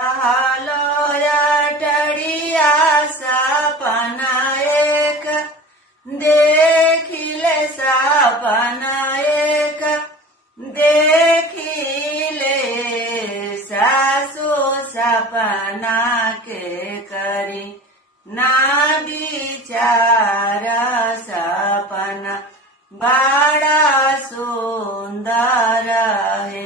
હાલો અટડિયા સપના એક દેખી લે સપના એક દેખી લે સાસુ સપના કે કરી ના વિચાર સપના બડા સુંદર હે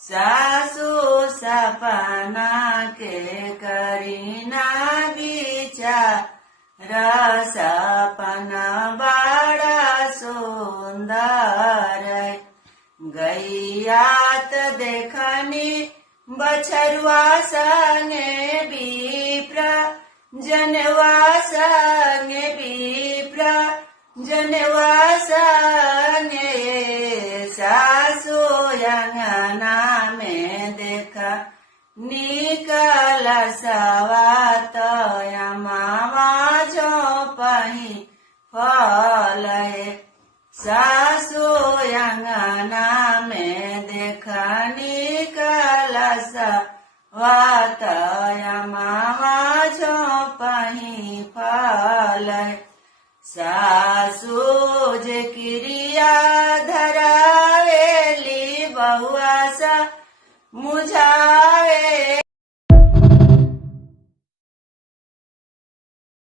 સાસુ સપના કે કરી ના વિચાર સપના બડા સુંદર હે ગૈયાત દેખની બછરુआ સંગે વિપ્ર जनवा संगे विप्र जनवा संगे सासु अंगना में देखा निकल सवात मावा जो पही फल सासु अंगना में देखा निकल सवात मावा जो पही फल सासु जे क्रिया धरावेली बहुआ सा मुझावे